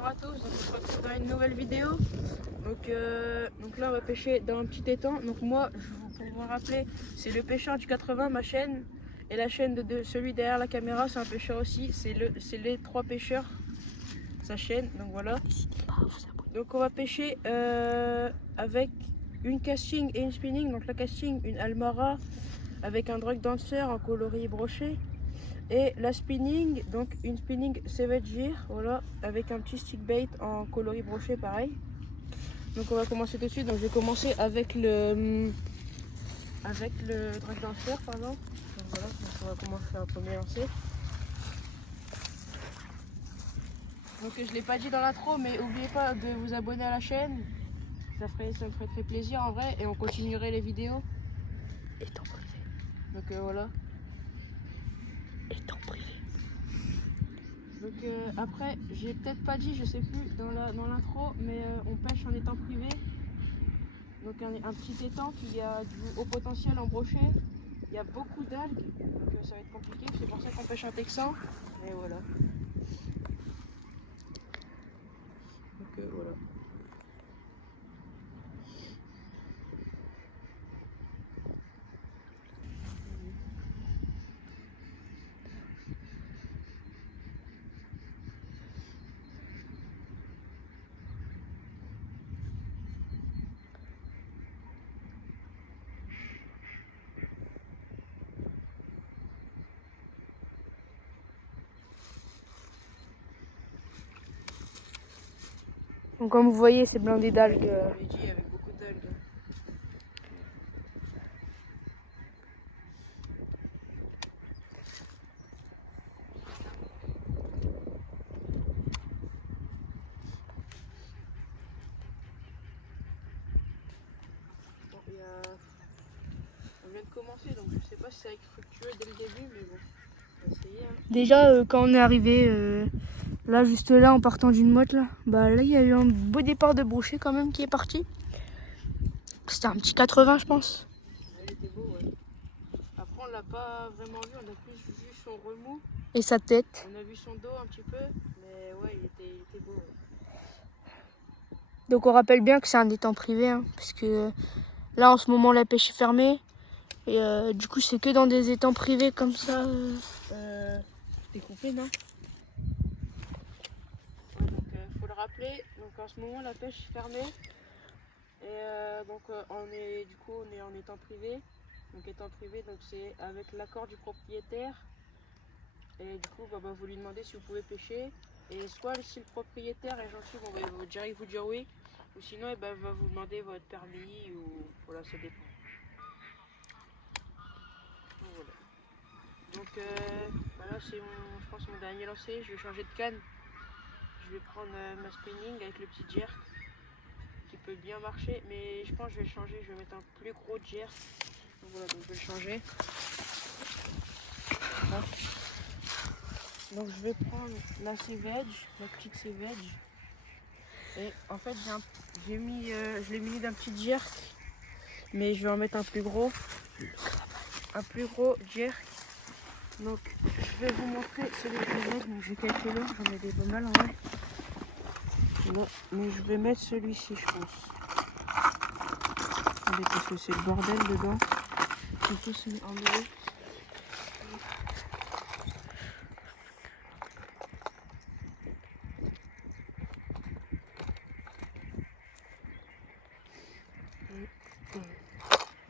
bonjour à tous, donc on se retrouve dans une nouvelle vidéo. Donc là on va pêcher dans un petit étang. Donc moi, pour vous rappeler, c'est le pêcheur du 80, ma chaîne. Et la chaîne de celui derrière la caméra, c'est un pêcheur aussi. C'est les trois pêcheurs, sa chaîne, donc voilà. Donc on va pêcher avec une casting et une spinning. Donc la casting, une Almara avec un drug dancer en coloris broché. Et la spinning, donc une spinning Savage Gear, voilà, avec un petit stick bait en coloris broché pareil. Donc on va commencer tout de suite. Donc je vais commencer avec le drag dancer par exemple. Donc voilà, donc on va commencer un premier lancer. Donc je l'ai pas dit dans l'intro, mais n'oubliez pas de vous abonner à la chaîne. Ça me ferait très plaisir en vrai, et on continuerait les vidéos. Étant privé. Donc voilà. Étant privé. Donc après, j'ai peut-être pas dit, je sais plus dans l'intro, mais on pêche en étang privé. Donc un petit étang qui a du haut potentiel en brochet. Il y a beaucoup d'algues, donc ça va être compliqué. C'est pour ça qu'on pêche en texan. Et voilà. Donc voilà. Donc comme vous voyez, c'est blindé d'algues. Je l'ai dit, avec beaucoup d'algues. Bon, on vient de commencer, donc je sais pas si ça va être fructueux dès le début, mais bon, on va essayer. Hein. Déjà, quand on est arrivé, là, juste là, en partant d'une motte, là, il y a eu un beau départ de brochet quand même qui est parti. C'était un petit 80, je pense. Ouais, il était beau, ouais. Après, on l'a pas vraiment vu, on a plus vu son remous. Et sa tête. On a vu son dos un petit peu, mais ouais, il était beau. Ouais. Donc on rappelle bien que c'est un étang privé, hein, parce que là, en ce moment, la pêche est fermée. Et du coup, c'est que dans des étangs privés comme ça. T'es coupé, non? Ouais, donc faut le rappeler. Donc en ce moment, la pêche est fermée. Et donc on est en étang privé. Donc étang privé, donc c'est avec l'accord du propriétaire. Et du coup, vous lui demandez si vous pouvez pêcher. Et soit si le propriétaire est gentil, il va direct vous dire oui. Ou sinon, il va vous demander votre permis. Ou voilà, ça dépend. Donc, voilà. Donc là, c'est je pense mon dernier lancer. Je vais changer de canne. Je vais prendre ma spinning avec le petit jerk qui peut bien marcher, mais je pense que je vais le changer. Je vais mettre un plus gros jerk. Donc voilà, donc je vais le changer. Voilà. Donc je vais prendre la Savage, la petite Savage. Et en fait, je l'ai mis d'un petit jerk, mais je vais en mettre un plus gros. Un plus gros jerk. Donc je vais vous montrer celui que je vais mettre. Donc j'ai quelques lots, j'en ai des pas mal en vrai. Bon, mais je vais mettre celui-ci, je pense. Attendez, parce que c'est le bordel dedans. Il faut se enlever.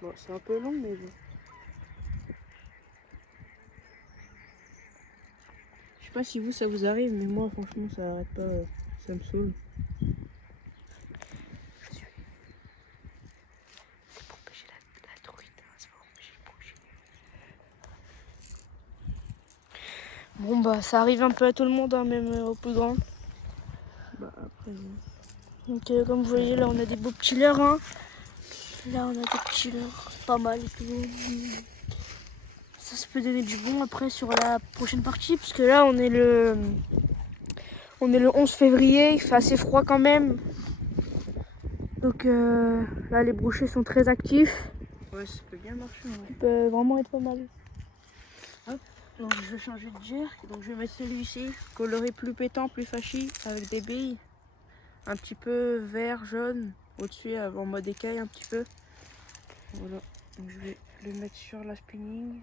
Bon, c'est un peu long, mais bon. Je sais pas si vous, ça vous arrive, mais moi, franchement, ça arrête pas. Ça me saoule. C'est pour pêcher la truite, hein, c'est pas pour pêcher le brochet. Bon, ça arrive un peu à tout le monde, hein, même aux plus grands. Bah, après. Donc, comme vous voyez, là, on a des beaux petits leurres. Hein. Là, on a des petits leurres, pas mal et tout. Ça peut donner du bon après sur la prochaine partie, parce que là, on est le 11 février, il fait assez froid quand même. Donc là, les brochets sont très actifs. Ouais, ça peut bien marcher. Ouais. Ça peut vraiment être pas mal. Hop, Donc je vais changer de jerk, donc je vais mettre celui-ci, coloré plus pétant, plus fashy, avec des billes, un petit peu vert, jaune, au-dessus en mode écaille un petit peu. Voilà, donc je vais le mettre sur la spinning.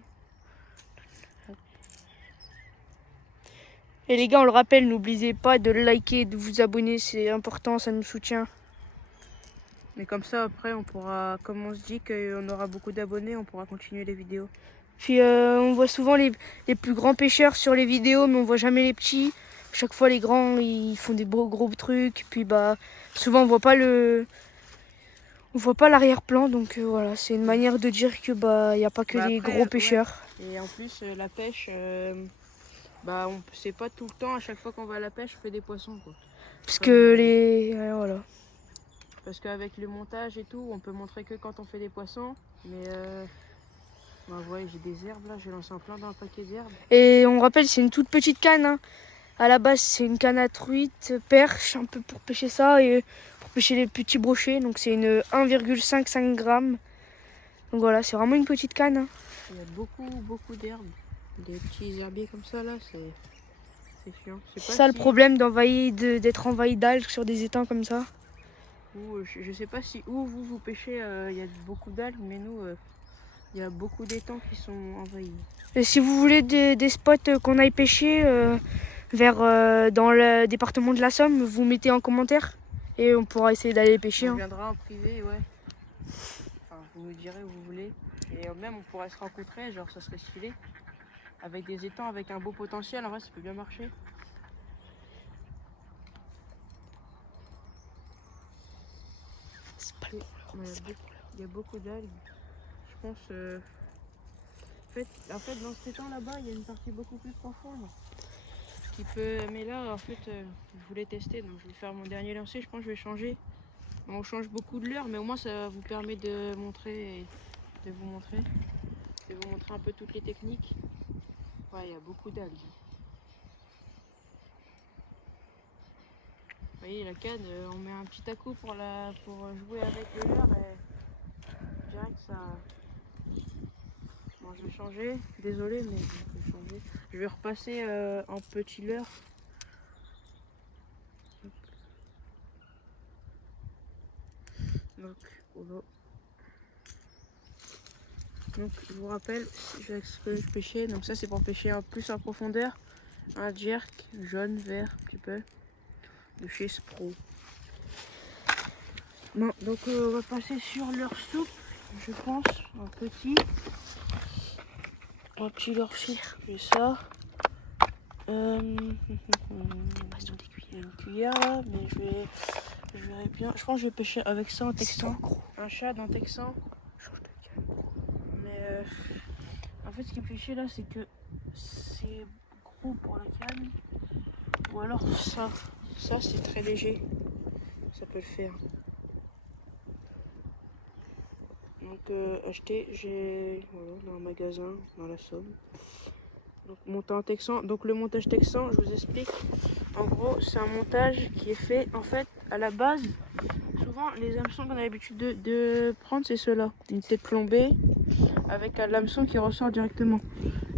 Et les gars, on le rappelle, n'oubliez pas de liker, de vous abonner, c'est important, ça nous soutient. Mais comme ça après on pourra, comme on se dit qu'on aura beaucoup d'abonnés, on pourra continuer les vidéos. Puis on voit souvent les plus grands pêcheurs sur les vidéos, mais on voit jamais les petits. Chaque fois les grands, ils font des beaux gros trucs. Puis bah souvent on voit pas l'arrière-plan. Donc voilà, c'est une manière de dire que bah y a pas que Bah les après, gros pêcheurs. ouais. Et en plus la pêche, bah c'est pas tout le temps, à chaque fois qu'on va à la pêche on fait des poissons quoi. Parce Comme, que voilà. parce qu'avec le montage et tout, on peut montrer que quand on fait des poissons. Mais bah ouais, j'ai des herbes là, j'ai lancé en plein dans un paquet d'herbes. Et on rappelle, c'est une toute petite canne. Hein. À la base, c'est une canne à truite, perche, un peu pour pêcher ça et pour pêcher les petits brochets. Donc c'est une 1,55 grammes. Donc voilà, c'est vraiment une petite canne. Hein. Il y a beaucoup d'herbes. Des petits herbiers comme ça là, c'est chiant. C'est ça le problème d'être envahi d'algues sur des étangs comme ça. Je sais pas si où vous pêchez, il y a beaucoup d'algues, mais nous, il y a beaucoup d'étangs qui sont envahis. Et si vous voulez des spots qu'on aille pêcher dans le département de la Somme, vous mettez en commentaire et on pourra essayer d'aller pêcher. On Hein. viendra en privé, ouais. Enfin, vous nous direz où vous voulez. Et même on pourrait se rencontrer, genre ça serait stylé. Avec des étangs, avec un beau potentiel, en vrai ça peut bien marcher. C'est pas le bon, Il y a beaucoup d'algues. Je pense. En fait, dans cet étang là-bas, il y a une partie beaucoup plus profonde. Mais là, en fait, je voulais tester, donc je vais faire mon dernier lancer. Je pense que je vais changer. On change beaucoup de l'heure, mais au moins ça vous permet de montrer, de vous montrer un peu toutes les techniques. Ouais, il y a beaucoup d'algues. Vous voyez, la canne, on met un petit à-coup pour jouer avec le leurre et direct ça. Bon, je vais changer, désolé, mais je vais changer. Je vais repasser en petit leurre. Donc, voilà. Donc, je vous rappelle ce que je pêchais. Donc, ça, c'est pour pêcher plus en profondeur. Un jerk jaune, vert, un petit peu, de chez Spro. Non, donc, on va passer sur leur soupe, je pense, en petit. Un petit leur soupe, j'ai ça. Une cuillère là, mais je verrai bien. Je pense que je vais pêcher avec ça en texan. Un shad en texan. Mais en fait, ce qui me fait chier là, c'est que c'est gros pour la canne. Ou alors ça c'est très léger. Ça peut le faire. Donc acheté, voilà, dans un magasin, dans la Somme. Donc monté en texan. Donc le montage texan, je vous explique. En gros, c'est un montage qui est fait en fait à la base. Souvent, les hameçons qu'on a l'habitude de prendre, c'est ceux-là. Une tête plombée avec un hameçon qui ressort directement.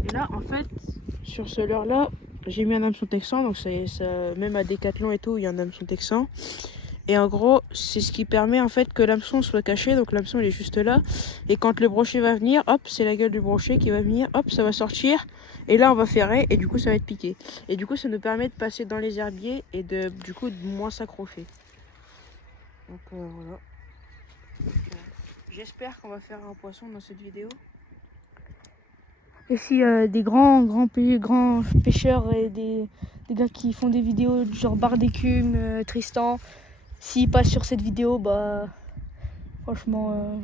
Et là, en fait, sur ce leurre-là, j'ai mis un hameçon texan. Donc, ça, même à Decathlon et tout, il y a un hameçon texan. Et en gros, c'est ce qui permet en fait que l'hameçon soit caché. Donc, l'hameçon, il est juste là. Et quand le brochet va venir, hop, c'est la gueule du brochet qui va venir. Hop, ça va sortir. Et là, on va ferrer. Et du coup, ça va être piqué. Et du coup, ça nous permet de passer dans les herbiers et de moins s'accrocher. Donc voilà. J'espère qu'on va faire un poisson dans cette vidéo. Et si des grands pêcheurs et des gars qui font des vidéos du genre Barre d'écume, Tristan, s'ils passent sur cette vidéo, bah franchement,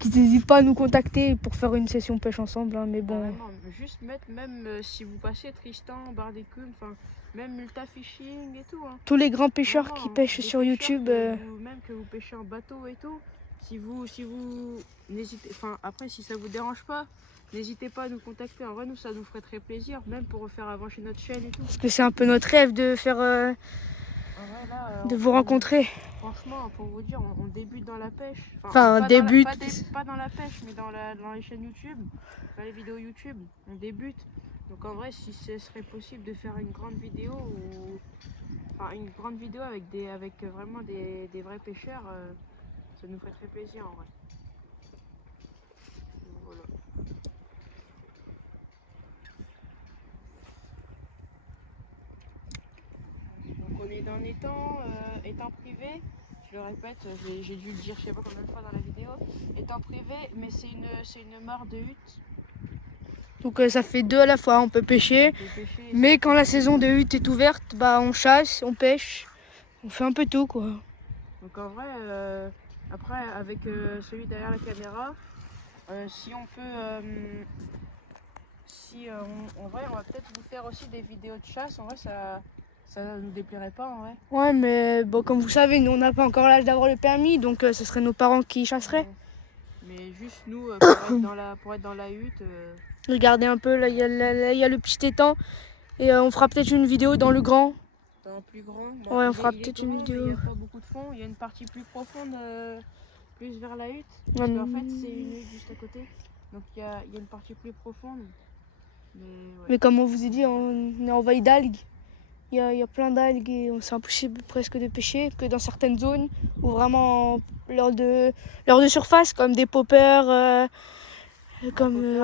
qu'ils n'hésitent pas à nous contacter pour faire une session pêche ensemble. Hein, mais bon. Juste mettre, même si vous passez Tristan, Barre d'écume, enfin même Multa Fishing et tout. Hein. Tous les grands pêcheurs qui pêchent sur YouTube. Même que vous pêchez en bateau et tout. Si vous n'hésitez, enfin après si ça vous dérange pas, n'hésitez pas à nous contacter. En vrai, nous ça nous ferait très plaisir, même pour refaire avancer notre chaîne et tout. Parce que c'est un peu notre rêve de faire, de vous rencontrer. Franchement, pour vous dire, on débute dans la pêche. Enfin, on débute. Pas dans la pêche, mais dans les chaînes YouTube, dans les vidéos YouTube. On débute. Donc en vrai, si ce serait possible de faire une grande vidéo ou enfin une grande vidéo avec vraiment des vrais pêcheurs, ça nous ferait très plaisir en vrai. Donc, voilà. Donc on est dans un étang privé. Je le répète, j'ai dû le dire je sais pas combien de fois dans la vidéo. Étang privé, mais c'est une mare de hutte. Donc ça fait 2 à la fois, on peut pêcher. On peut pêcher, Mais quand la saison de hutte est ouverte, bah on chasse, on pêche, on fait un peu tout quoi. donc en vrai, après avec celui derrière la caméra, si on peut, en vrai, on va peut-être vous faire aussi des vidéos de chasse. En vrai, ça nous déplairait pas en vrai. Ouais, mais bon, comme vous savez, nous on n'a pas encore l'âge d'avoir le permis, donc ce serait nos parents qui chasseraient. Mais juste nous, pour être dans la hutte. Regardez un peu, là il y a le petit étang, et on fera peut-être une vidéo dans le grand. Dans un plus grand. Bon, Ouais, on fera il est peut-être une grand, mais il vidéo. n'y a pas beaucoup de fond. Il y a une partie plus profonde, plus vers la hutte. Ouais, Parce qu'en fait, c'est une hutte juste à côté. Donc il y a une partie plus profonde. Mais ouais. mais comme on vous a dit, on est envahi d'algues. Il y a plein d'algues et c'est impossible presque de pêcher que dans certaines zones où vraiment lors de surface, comme des poppers, un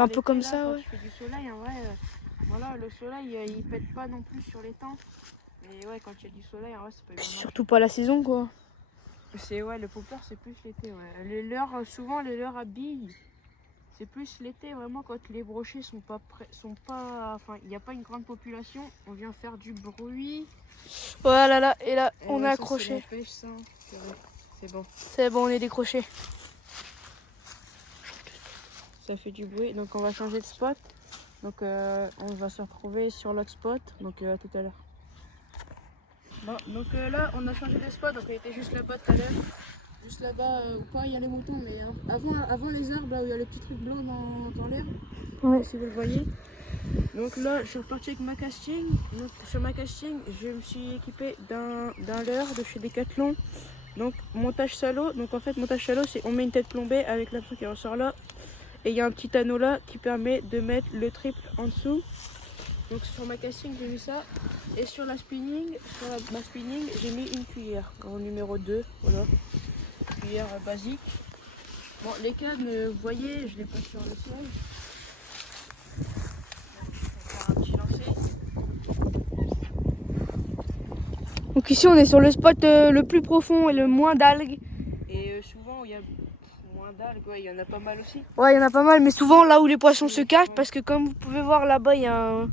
peu comme ça. Quand Ouais. il fait du soleil, en vrai, voilà, le soleil, il pète pas non plus sur l'étang. Mais ouais, quand il y a du soleil, en vrai, ça peut bien Surtout pas la saison quoi. ouais, le popper, c'est plus l'été, ouais. Les leurres, souvent, les leurres à billes. C'est plus l'été, vraiment, quand les brochets sont pas prêts, enfin, il n'y a pas une grande population, on vient faire du bruit. Voilà, là, et là, on ouais, est ça, accroché. c'est la pêche, ça. C'est bon. C'est bon, on est décroché. Ça fait du bruit, donc on va changer de spot. Donc on va se retrouver sur l'autre spot, donc à tout à l'heure. Bon, donc là, on a changé de spot, donc on était juste là-bas tout à l'heure. Juste là-bas, où pas, il y a les moutons, mais avant les arbres, là où il y a les petits trucs blancs dans l'air, Ouais. si vous le voyez. Donc là, je suis reparti avec ma casting. Donc sur ma casting, je me suis équipé d'un leurre de chez Decathlon. Donc montage salaud. Donc en fait, montage salaud, c'est on met une tête plombée avec l'hameçon qui ressort là. Et il y a un petit anneau là qui permet de mettre le triple en dessous. Donc sur ma casting, j'ai mis ça. Et sur la spinning, ma spinning, j'ai mis une cuillère en numéro 2. Voilà. Cuillère basique. Bon, les cannes, vous voyez, je les pose sur le sol. Un petit lancer. Donc ici, on est sur le spot le plus profond et le moins d'algues. Et souvent, il y a moins d'algues, ouais, il y en a pas mal aussi. Ouais, il y en a pas mal, mais souvent là où les poissons se cachent, parce que comme vous pouvez voir là-bas, il y a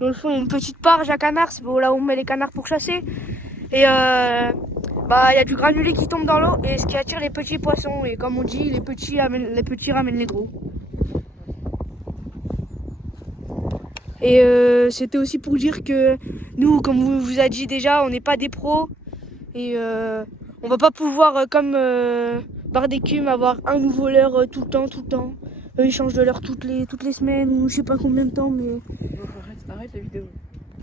dans le fond une petite parge à canards, c'est là où on met les canards pour chasser. Et bah il y a du granulé qui tombe dans l'eau et ce qui attire les petits poissons. Et comme on dit, les petits ramènent les gros. Et c'était aussi pour dire que nous, comme vous a dit déjà, on n'est pas des pros et on va pas pouvoir comme barre d'écume avoir un nouveau leurre tout le temps. Eux, ils changent de leurre toutes les semaines ou je sais pas combien de temps, mais Bon, arrête la vidéo.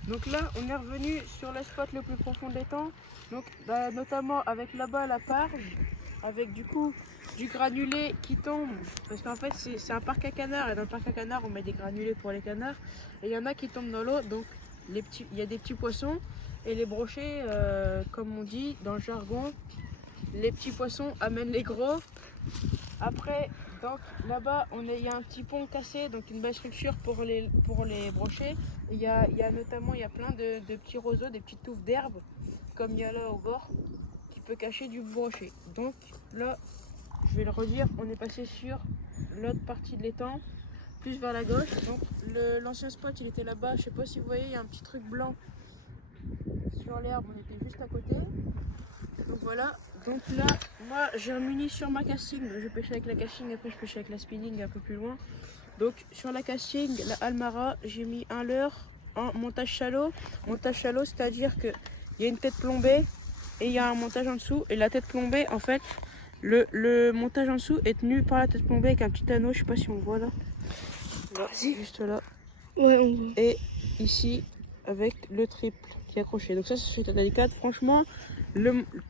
Donc là, on est revenu sur le spot le plus profond des temps. Donc, bah, notamment avec là-bas la parge, avec du coup du granulé qui tombe. Parce qu'en fait, c'est un parc à canards. Et dans le parc à canards, on met des granulés pour les canards. Et il y en a qui tombent dans l'eau. Donc, il y a des petits poissons. Et les brochets, comme on dit dans le jargon, les petits poissons amènent les gros. Après, donc là-bas, il y a un petit pont cassé, donc une belle structure pour les brochets. Il y a notamment plein de petits roseaux, des petites touffes d'herbe, comme il y a là au bord, qui peut cacher du brochet. Donc là, je vais le redire, on est passé sur l'autre partie de l'étang, plus vers la gauche. Donc l'ancien spot, il était là-bas. Je sais pas si vous voyez, il y a un petit truc blanc sur l'herbe. On était juste à côté. Donc voilà, donc là, moi j'ai remunis sur ma casting, je pêche avec la casting, après je pêche avec la spinning un peu plus loin. Donc sur la casting, la Almara, j'ai mis un leurre en montage shallow. Montage shallow, c'est-à-dire qu'il y a une tête plombée et il y a un montage en dessous. Et la tête plombée, en fait, le montage en dessous est tenu par la tête plombée avec un petit anneau, je sais pas si on voit là. Là, juste là. ouais, on voit. Et ici, avec le triple qui est accroché. Donc ça, c'est la délicate. Franchement,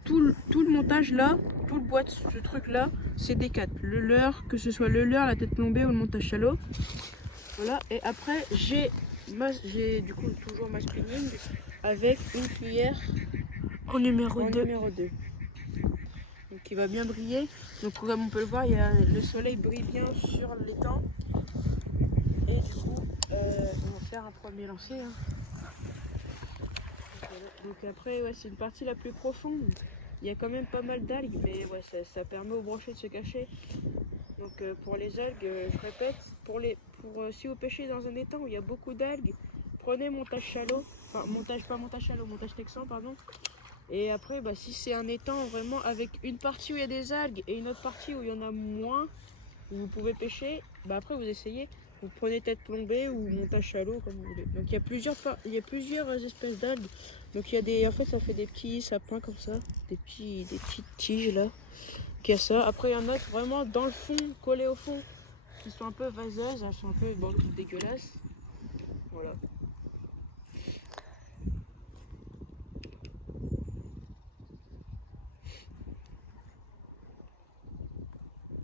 tout le montage là, tout le bois de ce truc là, c'est des 4. Le leurre, que ce soit le leurre, la tête plombée ou le montage shallow. Voilà, et après j'ai j'ai du coup toujours ma spinning avec une cuillère En numéro en 2. numéro 2. Donc il va bien briller. Donc comme on peut le voir, le soleil brille bien sur l'étang. Et du coup, on va faire un premier lancer. Hein. Donc après, ouais, c'est une partie la plus profonde. Il y a quand même pas mal d'algues, mais ouais, ça permet aux brochets de se cacher. Donc pour les algues, je répète, si vous pêchez dans un étang où il y a beaucoup d'algues, prenez montage shallow, enfin montage texan, pardon. Et après, si c'est un étang vraiment avec une partie où il y a des algues et une autre partie où il y en a moins, où vous pouvez pêcher, après vous essayez, vous prenez tête plombée ou montage shallow comme vous voulez. Donc il y a plusieurs espèces d'algues. Donc en fait ça fait des petits sapins comme ça, des petites tiges là. Donc il y a ça. Après il y en a vraiment dans le fond, collées au fond, qui sont un peu vaseuses, elles sont un peu toutes dégueulasses. Voilà.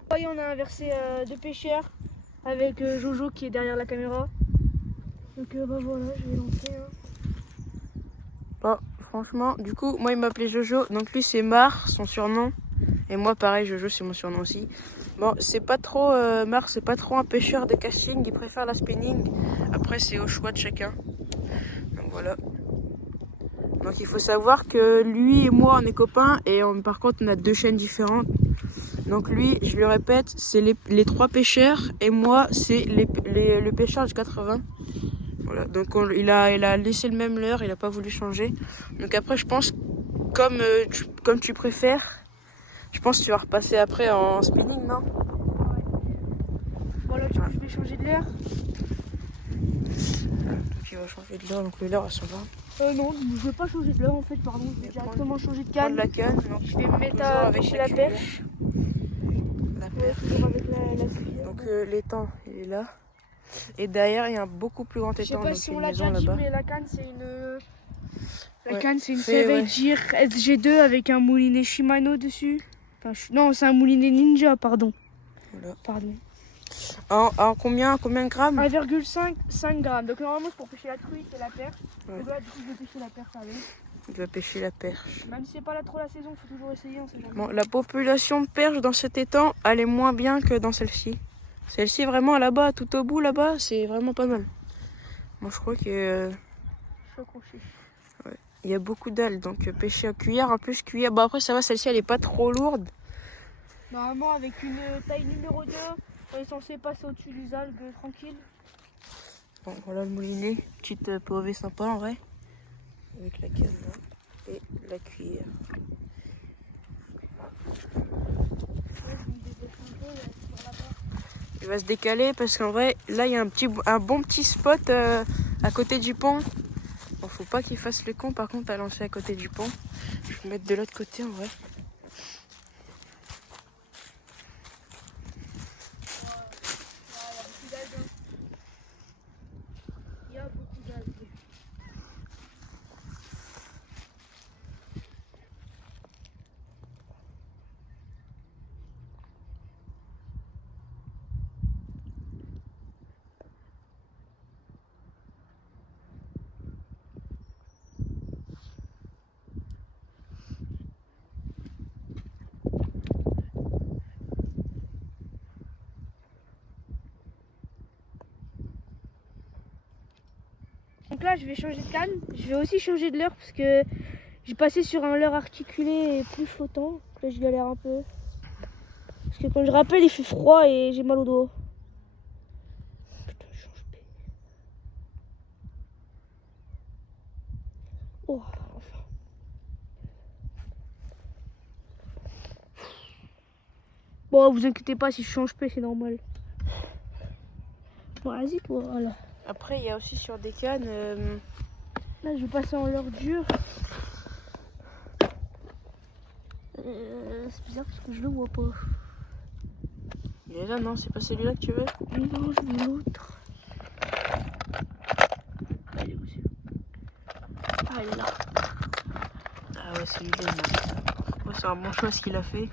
Voyez, on a inversé 2 pêcheurs avec Jojo qui est derrière la caméra. Donc voilà, je vais lancer. Bon, franchement, du coup, moi il m'appelait Jojo, donc lui c'est Mar, son surnom. Et moi pareil, Jojo c'est mon surnom aussi. Bon, c'est pas trop, Mar c'est pas trop un pêcheur de casting, il préfère la spinning. Après c'est au choix de chacun. Donc voilà. Donc il faut savoir que lui et moi on est copains et par contre on a 2 chaînes différentes. Donc lui, je le répète, c'est les 3 pêcheurs et moi c'est le pêcheur du 80. Voilà, donc il a laissé le même leurre, il a pas voulu changer. Donc après je pense comme tu préfères, je pense que tu vas repasser après en spinning, non? Voilà, du coup je vais changer de leurre. Donc il va changer de leurre, donc le leurre à son bas. Non, je vais pas changer de leurre en fait, pardon, je vais directement changer de Prendre canne. la canne, donc Je vais me mettre toujours à avec pêcher la la perche. La Ouais, perche. toujours avec la cuillère. Donc l'étang, il est là. Et derrière, il y a un beaucoup plus grand Je sais étang, pas donc si il y a on une l'a maison déjà dit, là-bas. mais la canne c'est une. La Ouais, canne c'est une fait, ouais. Savage Gear SG2 avec un moulinet Shimano dessus. Enfin, non, c'est un moulinet Ninja, pardon. Voilà. Pardon. En combien de grammes? 1,5 grammes. Donc normalement c'est pour pêcher la truite et la perche. Ouais. Donc là du coup je vais pêcher la perche avec. Il va pêcher la perche. Même si c'est pas trop la saison, faut toujours essayer, on sait jamais. Bon, la population de perches dans cet étang, elle est moins bien que dans celle-ci. Celle-ci, vraiment, là-bas, tout au bout, là-bas, c'est vraiment pas mal. Moi, je crois que il y a beaucoup d'algues, donc pêcher à cuillère. En plus, cuillère, après, ça va, celle-ci, elle est pas trop lourde. Normalement, avec une taille numéro 2, on est censé passer au-dessus des algues tranquille. Bon, voilà le moulinet. Petite POV sympa, en vrai. Avec la canne, là. Et la cuillère. Il va se décaler parce qu'en vrai, là, il y a un bon petit spot à côté du pont. Bon, faut pas qu'il fasse le con, par contre, à lancer à côté du pont. Je vais me mettre de l'autre côté, en vrai. Il y a beaucoup d'algues. Donc là, je vais changer de canne. Je vais aussi changer de leurre parce que j'ai passé sur un leurre articulé et plus flottant. Donc là, je galère un peu. Parce que quand je rappelle, il fait froid et j'ai mal au doigt. Putain, je change pas. Oh, enfin. Bon, vous inquiétez pas, si je change pas, c'est normal. Bon, vas-y, toi, voilà. Après, il y a aussi sur des cannes... Là, je vais passer en leurre dur. C'est bizarre parce que je le vois pas. Il est là, non? C'est pas celui-là que tu veux? Non, je veux l'autre. Ah, il est où, celui-là? Ah, il est là. Ah ouais, celui-là, il marche. Ouais, c'est un bon choix ce qu'il a fait.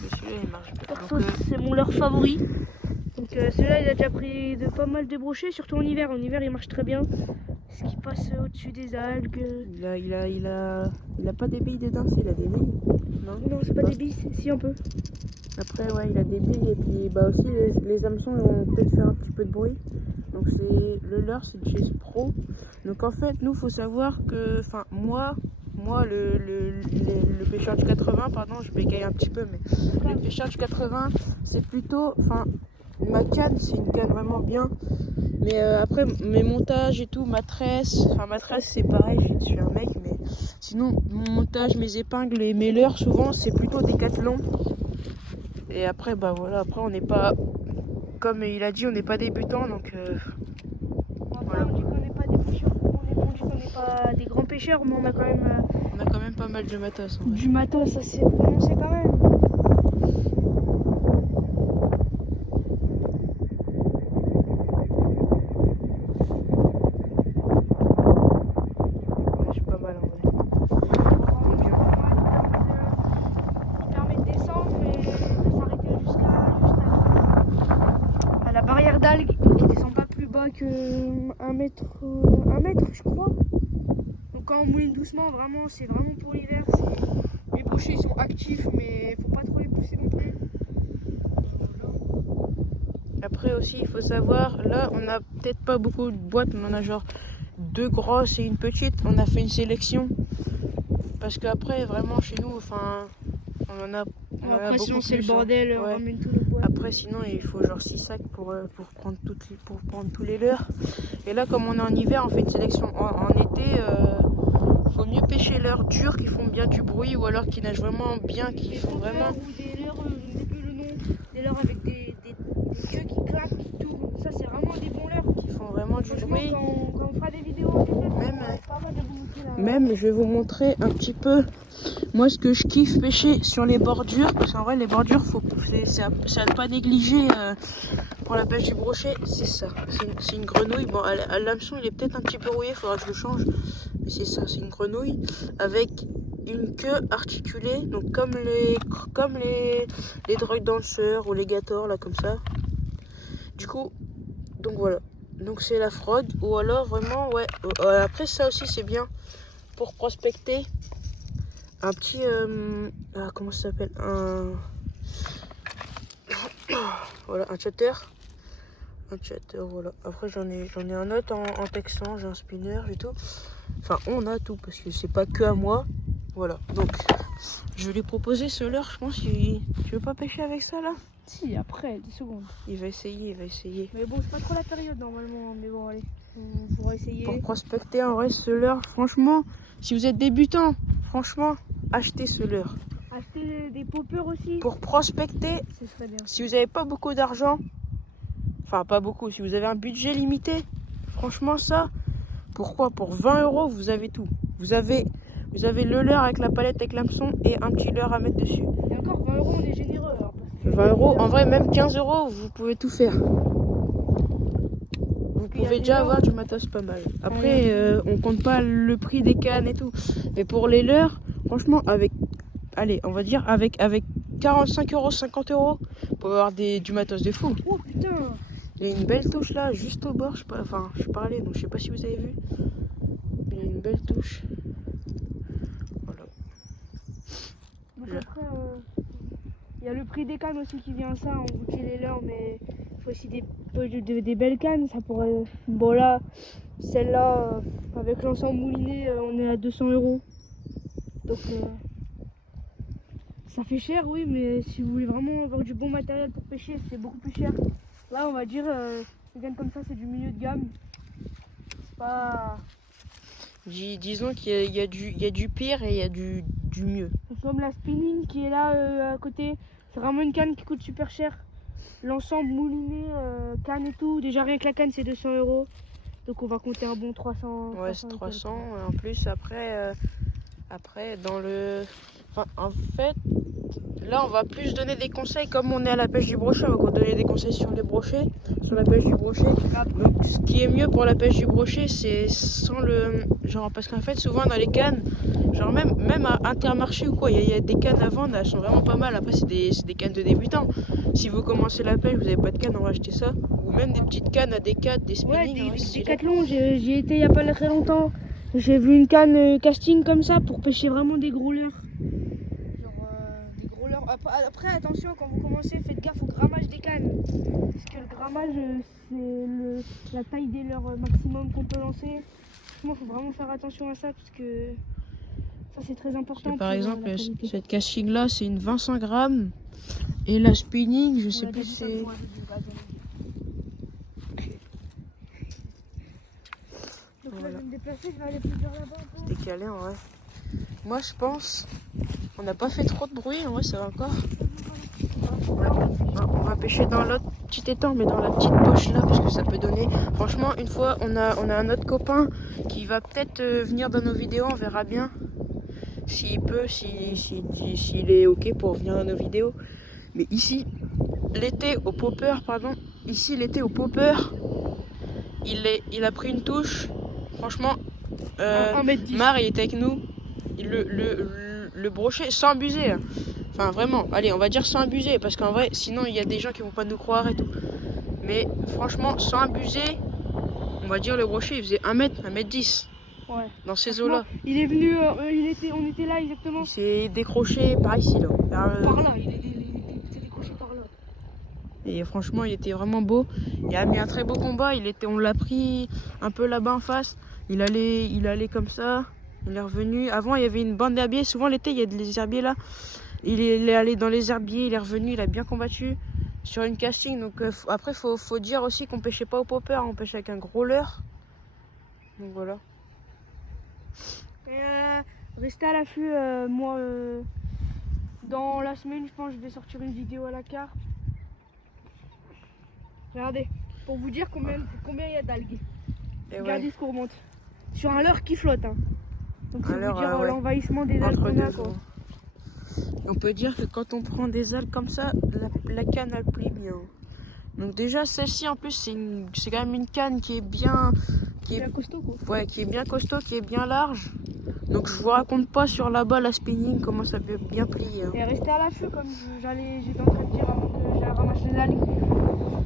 Mais celui-là, il marche pas. Perso, c'est mon leurre favori. Donc Celui-là, il a déjà pris de pas mal de brochets, surtout en hiver. En hiver, il marche très bien. Ce qui passe au-dessus des algues. Il a pas des billes dedans, il a des billes. Non, Non, c'est pas des billes, si un peu. Après, ouais, il a des billes et puis bah aussi les hameçons ils vont peut-être faire un petit peu de bruit. Donc c'est le leurre, c'est de chez Pro. Donc en fait, nous, faut savoir que, enfin, moi le pêcheur du 80, pardon, je bégaye un petit peu, mais le pêcheur du 80, c'est plutôt, enfin, ma canne, c'est une canne vraiment bien. Mais après, mes montages et tout, ma tresse c'est pareil, je suis un mec, mais sinon, mon montage, mes épingles et mes leurres, souvent, c'est plutôt Décathlon. Et après, bah voilà, après, on n'est pas, comme il a dit, on n'est pas débutant, donc Après, on dit qu'on n'est pas des pêcheurs, on dit qu'on n'est pas des grands pêcheurs, mais on a quand même pas mal de matos. du matos, ça c'est prononcé quand même. Je suis pas mal en vrai. Il permet de descendre et de s'arrêter juste à la barrière d'algues. Il descend pas plus bas que 1 mètre, je crois. Donc quand on mouline doucement, vraiment, c'est vraiment pour l'hiver. Les brochets ils sont actifs, mais faut pas trop les pousser non plus. Après aussi, il faut savoir, là, on a peut-être pas beaucoup de boîtes, mais on a genre 2 grosses et une petite. On a fait une sélection. Parce qu'après, vraiment, chez nous, enfin, on en a Après, sinon beaucoup c'est le plus, hein. bordel, on Ouais. ramène tous nos boîtes. Après, sinon, il faut genre 6 sacs pour prendre tous les leurres. Et là, comme on est en hiver, on fait une sélection. En été, faut mieux pêcher leurres durs qui font bien du bruit ou alors qui nagent vraiment bien, qui font vraiment. Ou des leurres, je ne sais plus le nom, des leurres avec des queues qui claquent, qui tournent. Ça, c'est vraiment des bons leurres. Qui font vraiment du Franchement, bruit. quand on fera des vidéos, Même, pas mal de vous montrer là. Même, je vais vous montrer un petit peu moi ce que je kiffe pêcher sur les bordures. Parce qu'en vrai, les bordures, c'est à ne pas négliger pour la pêche du brochet. C'est ça. C'est une grenouille. Bon, à l'hameçon, il est peut-être un petit peu rouillé, il faudra que je le change. Mais c'est ça, c'est une grenouille avec une queue articulée. Donc, comme les drogues danseurs ou les gators, là, comme ça. Du coup, donc voilà. Donc c'est la fraude, ou alors vraiment, ouais. Après ça aussi c'est bien pour prospecter un petit, comment ça s'appelle, voilà, un chatter, voilà. Après j'en ai un autre en texan, j'ai un spinner et tout. Enfin on a tout parce que c'est pas que à moi, voilà. Donc je vais lui proposer ce leurre, je pense. Tu veux pas pêcher avec ça là? Si, après, 10 secondes. Il va essayer. Mais bon, c'est pas trop la période normalement. Mais bon, allez, on pourra essayer. Pour prospecter en vrai ce leurre, franchement, si vous êtes débutant, franchement, achetez ce leurre. Acheter des poppers aussi. Pour prospecter, Ce serait bien. si vous n'avez pas beaucoup d'argent, enfin pas beaucoup, si vous avez un budget limité, franchement ça, pourquoi? Pour 20 € vous avez tout. Vous avez le leurre avec la palette avec l'hameçon et un petit leurre à mettre dessus. Et encore 20 €, on est généreux. Alors, parce que 20 €, en vrai même 15 €, vous pouvez tout faire. Vous pouvez déjà avoir du matos pas mal. Après, on compte pas le prix des cannes et tout. Mais pour les leurres, franchement, allez, on va dire avec 45 €, 50 €, pour avoir du matos de fou. Oh putain! Il y a une belle touche là, juste au bord. Je parlais, donc je sais pas si vous avez vu. Il y a une belle touche. Voilà. Donc après, il y a le prix des cannes aussi qui vient à ça. On vous dit les leurs, mais il faut aussi des belles cannes. Ça pourrait. Bon, là, celle-là, avec l'ensemble mouliné, on est à 200 €. Donc, ça fait cher, oui, mais si vous voulez vraiment avoir du bon matériel pour pêcher, c'est beaucoup plus cher. Là, on va dire, les cannes comme ça, c'est du milieu de gamme. C'est pas. Disons qu'il y a du pire et il y a du mieux. Comme la spinning qui est là à côté, c'est vraiment une canne qui coûte super cher. L'ensemble mouliné, canne et tout, déjà rien que la canne c'est 200 €. Donc on va compter un bon 300. Ouais, c'est 300. En plus, après dans le... Enfin, en fait, là on va plus donner des conseils comme on est à la pêche du brochet. On va donner des conseils sur les brochets, sur la pêche du brochet. Donc ce qui est mieux pour la pêche du brochet, c'est sans le... Genre, parce qu'en fait souvent dans les cannes, Genre même à Intermarché ou quoi, il y a des cannes à vendre, elles sont vraiment pas mal. Après, c'est des cannes de débutants. Si vous commencez la pêche, vous n'avez pas de canne, on va acheter ça. Ou même des petites cannes à des 4, des Ouais, spinning. des stylé. Décathlon, j'y étais il y a pas très longtemps. J'ai vu une canne casting comme ça pour pêcher vraiment des gros leurres. Genre des gros leurres. Après, attention, quand vous commencez, faites gaffe au grammage des cannes. Parce que le grammage, c'est la taille des leurres maximum qu'on peut lancer. Franchement, faut vraiment faire attention à ça parce que ça, c'est très important. Par pour, exemple, la qualité. cette casting là, c'est une 200 grammes. Et la spinning, je sais On a plus déjà c'est. dit ça pour un deuxième gaz. Donc là, je vais me déplacer, je vais aller plus vers là-bas. C'est décalé en vrai. Moi, je pense. On n'a pas fait trop de bruit, en vrai, ça va encore. On va pêcher dans l'autre petit étang, mais dans la petite poche là, parce que ça peut donner. Franchement, une fois, on a un autre copain qui va peut-être venir dans nos vidéos, on verra bien. S'il peut, s'il est ok pour venir dans nos vidéos. Mais ici, l'été au popper, il a pris une touche. Franchement, Mar, il était avec nous. Le brochet, sans abuser. Hein. Enfin, vraiment, allez, on va dire sans abuser. Parce qu'en vrai, sinon, il y a des gens qui vont pas nous croire et tout. Mais franchement, sans abuser, on va dire le brochet, il faisait 1 m 10. Ouais. Dans ces eaux-là. Il est venu, on était là exactement. Il s'est décroché par ici, là. Par là, il s'est décroché par là. Et franchement, il était vraiment beau. Il a mis un très beau combat. On l'a pris un peu là-bas en face. Il allait comme ça. Il est revenu. Avant, il y avait une bande d'herbiers. Souvent, l'été, il y a des herbiers là. Il est allé dans les herbiers. Il est revenu. Il a bien combattu sur une casting. Donc, après, faut dire aussi qu'on pêchait pas au popper. On pêchait avec un gros leurre. Donc, voilà. Et restez à l'affût. Moi, dans la semaine, je pense que je vais sortir une vidéo à la carte. Regardez, pour vous dire combien il y a d'algues. Regardez ce qu'on remonte. Sur un leurre qui flotte. Hein. Donc c'est vous dire l'envahissement des algues qu'on a. Quoi. On peut dire que quand on prend des algues comme ça, la canne elle plie bien. Donc déjà celle-ci en plus c'est quand même une canne qui est bien costaud quoi. Ouais, qui est bien costaud, qui est bien large. Donc je vous raconte pas sur là-bas la spinning comment ça peut bien plier. Hein. Et restez à l'affût comme j'étais en train de dire avant que j'aille ramasser l'algue.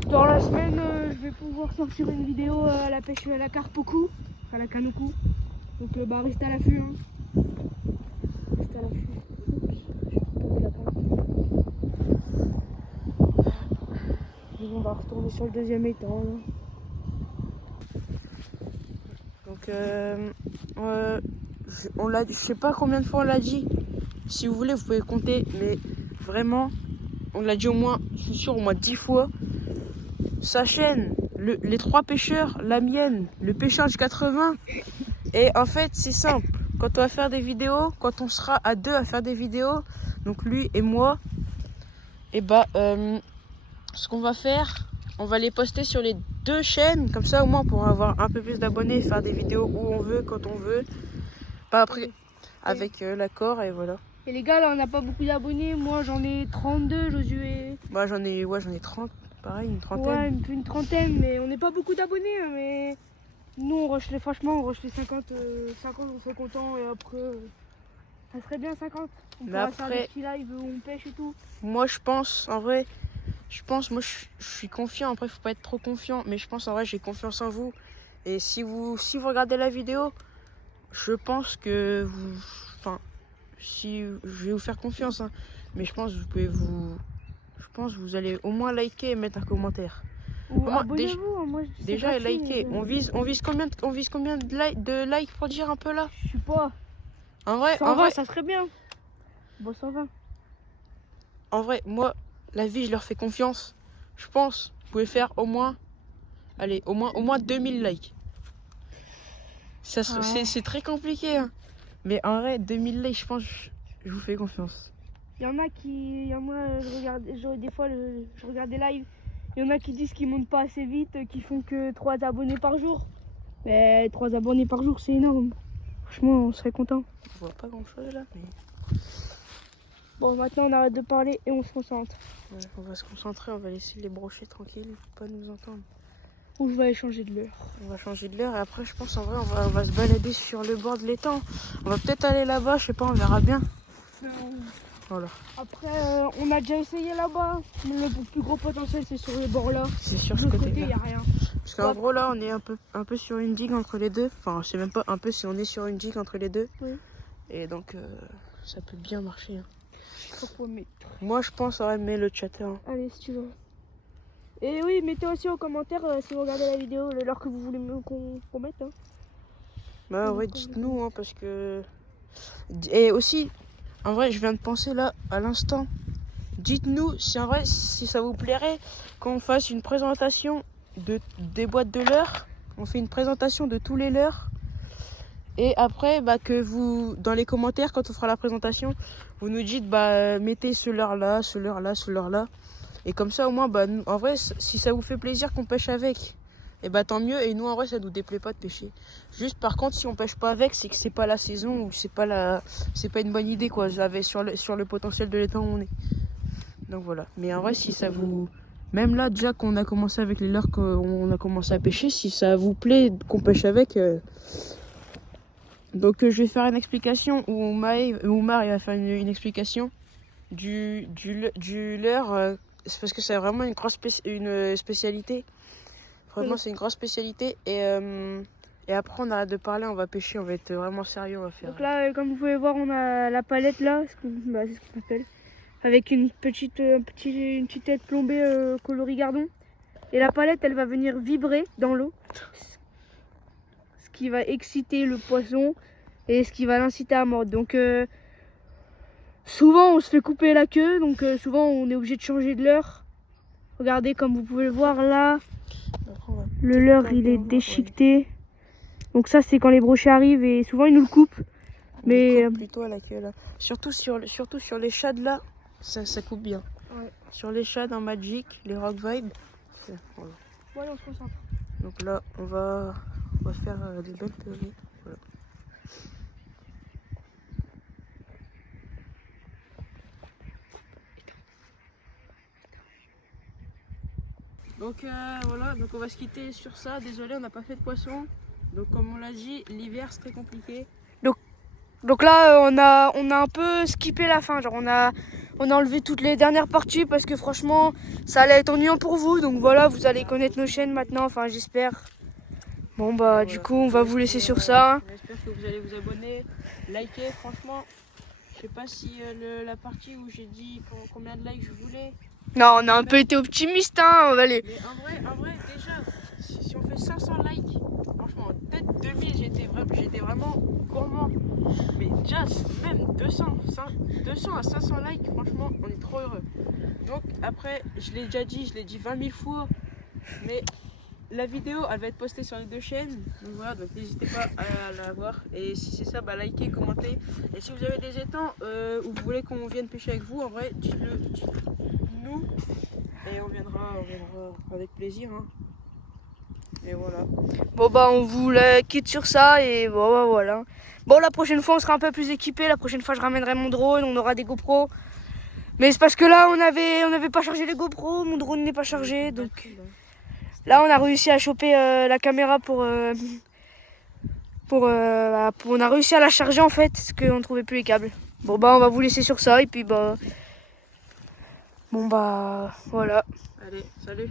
Dans la semaine, je vais pouvoir sortir une vidéo à la pêche à la carpe au cou, à la canne au cou. Donc restez à l'affût. Hein. Restez à l'affût. On va retourner sur le deuxième étang. Donc je sais pas combien de fois on l'a dit. Si vous voulez, vous pouvez compter, mais vraiment, on l'a dit au moins, je suis sûr, au moins 10 fois. Sa chaîne, les 3 pêcheurs, la mienne, le pêcheur du 80. Et en fait, c'est simple. Quand on va faire des vidéos, quand on sera à 2 à faire des vidéos, donc lui et moi, et ce qu'on va faire, on va les poster sur les 2 chaînes. Comme ça, au moins, pour avoir un peu plus d'abonnés, faire des vidéos où on veut, quand on veut. Pas après, avec l'accord, et voilà. Et les gars, là, on n'a pas beaucoup d'abonnés. Moi, j'en ai 32, Josué. Moi, j'en ai 30. Pareil, une trentaine. Ouais, une trentaine, mais on n'est pas beaucoup d'abonnés. Mais nous, on rush franchement, on rush les 50, on serait content. Et après, ça serait bien 50. On pourra faire des petits lives où on pêche et tout. Moi, je pense, en vrai, moi, je suis confiant. Après, faut pas être trop confiant. Mais je pense, en vrai, j'ai confiance en vous. Et si vous regardez la vidéo, je pense que vous... Enfin, si je vais vous faire confiance. Hein, mais je pense que vous allez au moins liker et mettre un commentaire. Ou abonnez-vous, moi déjà liker. On vise combien de likes pour dire un peu là? Je sais pas. En vrai, 120, ça serait bien. Bon, 120. En vrai, moi, la vie, je leur fais confiance. Je pense, vous pouvez faire au moins 2000 likes. C'est très compliqué. Hein. Mais en vrai, 2000 likes, je pense, je vous fais confiance. Il y en a, des fois, je regarde des lives. Il y en a qui disent qu'ils montent pas assez vite, qu'ils font que 3 abonnés par jour. Mais 3 abonnés par jour, c'est énorme. Franchement, on serait content. On voit pas grand chose là. Mais... Bon, maintenant on arrête de parler et on se concentre. Ouais, on va se concentrer, on va laisser les brochets tranquilles, pas nous entendre. Ou je vais aller changer de l'heure. On va changer de l'heure et après je pense en vrai on va se balader sur le bord de l'étang. On va peut-être aller là-bas, je sais pas, on verra bien. Voilà. Après, on a déjà essayé là-bas. Mais le plus gros potentiel, c'est sur le bord là. C'est sur De ce l'autre côté, il côté-là. n'y a rien. Parce qu'en gros là on est un peu sur une digue entre les deux. Enfin c'est même pas un peu, si on est sur une digue entre les deux. Oui. Et donc ça peut bien marcher. Hein. Je sais pas quoi mettre. Moi je pense on mettre le chatter. Hein. Allez, si tu veux. Et oui, mettez aussi en commentaire si vous regardez la vidéo l'heure que vous voulez qu'on mette. Hein. Bah ouais, dites-nous hein, parce que... Et aussi, en vrai je viens de penser là à l'instant. Dites-nous si en vrai si ça vous plairait qu'on fasse une présentation des boîtes de leurres. On fait une présentation de tous les leurres. Et après bah, que vous, dans les commentaires quand on fera la présentation, vous nous dites bah mettez ce leurre là, ce leurre là, ce leurre là. Et comme ça au moins bah, nous, en vrai si ça vous fait plaisir qu'on pêche avec, et bah tant mieux. Et nous en vrai ça nous déplaît pas de pêcher. Juste par contre si on pêche pas avec, c'est que c'est pas la saison ou c'est pas une bonne idée quoi. J'avais sur le potentiel de l'étang où on est. Donc voilà. Mais en vrai, si ça vous... Même là, déjà qu'on a commencé avec les leurres qu'on a commencé à pêcher, si ça vous plaît qu'on pêche avec... Donc je vais faire une explication, ou Oumar il va faire une explication du leurre. C'est parce que c'est vraiment une grosse une spécialité. Vraiment, Oui. c'est une grosse spécialité. Et après, on arrête de parler, on va pêcher, on va être vraiment sérieux. On va faire... Donc là, comme vous pouvez voir, on a la palette là, c'est ce qu'on appelle. Avec une petite tête plombée coloris gardon. Et la palette, elle va venir vibrer dans l'eau. Ce qui va exciter le poisson et ce qui va l'inciter à mordre. Donc souvent, on se fait couper la queue. Donc souvent, on est obligé de changer de leurre. Regardez, comme vous pouvez le voir là, le leurre, il est déchiqueté. Ouais. Donc ça, c'est quand les brochets arrivent et souvent, ils nous le coupent. Mais coupe plutôt à la queue là. Surtout sur les shad là. Ça coupe bien. Ouais. Sur les shads en Magic, les Rock Vibe. Voilà. Ouais, on se concentre. Donc là, on va faire des belles purées. Voilà. Donc voilà, donc on va se quitter sur ça. Désolé, on n'a pas fait de poisson. Donc comme on l'a dit, l'hiver c'est très compliqué. Donc là, on a un peu skippé la fin. Genre on a enlevé toutes les dernières parties parce que franchement, ça allait être ennuyant pour vous. Donc voilà, vous allez connaître nos chaînes maintenant. Enfin, j'espère. Bon bah voilà. Du coup, on va vous laisser sur ça. J'espère que vous allez vous abonner, liker. Franchement, je sais pas si la partie où j'ai dit combien de likes je voulais. Non, on a un peu été optimiste, hein. On va aller. Mais en vrai, déjà, si on fait 500 likes, franchement, peut-être 2000, j'étais vraiment gourmand. Mais déjà, même 200 à 500 likes, franchement, on est trop heureux. Donc après, je l'ai déjà dit, je l'ai dit 20 000 fois, mais la vidéo, elle va être postée sur les deux chaînes. Donc voilà, donc n'hésitez pas à la voir. Et si c'est ça, bah likez, commentez. Et si vous avez des étangs où vous voulez qu'on vienne pêcher avec vous, en vrai, dites-le nous. Et on viendra avec plaisir. Hein. Et voilà. Bon bah on vous la quitte sur ça et bon bah voilà. Bon la prochaine fois on sera un peu plus équipé. La prochaine fois je ramènerai mon drone, on aura des GoPro. Mais c'est parce que là on avait pas chargé les GoPro, mon drone n'est pas chargé. Donc là on a réussi à choper la caméra on a réussi à la charger en fait, parce qu'on ne trouvait plus les câbles. Bon bah on va vous laisser sur ça et puis bah... Bon bah voilà. Allez, salut.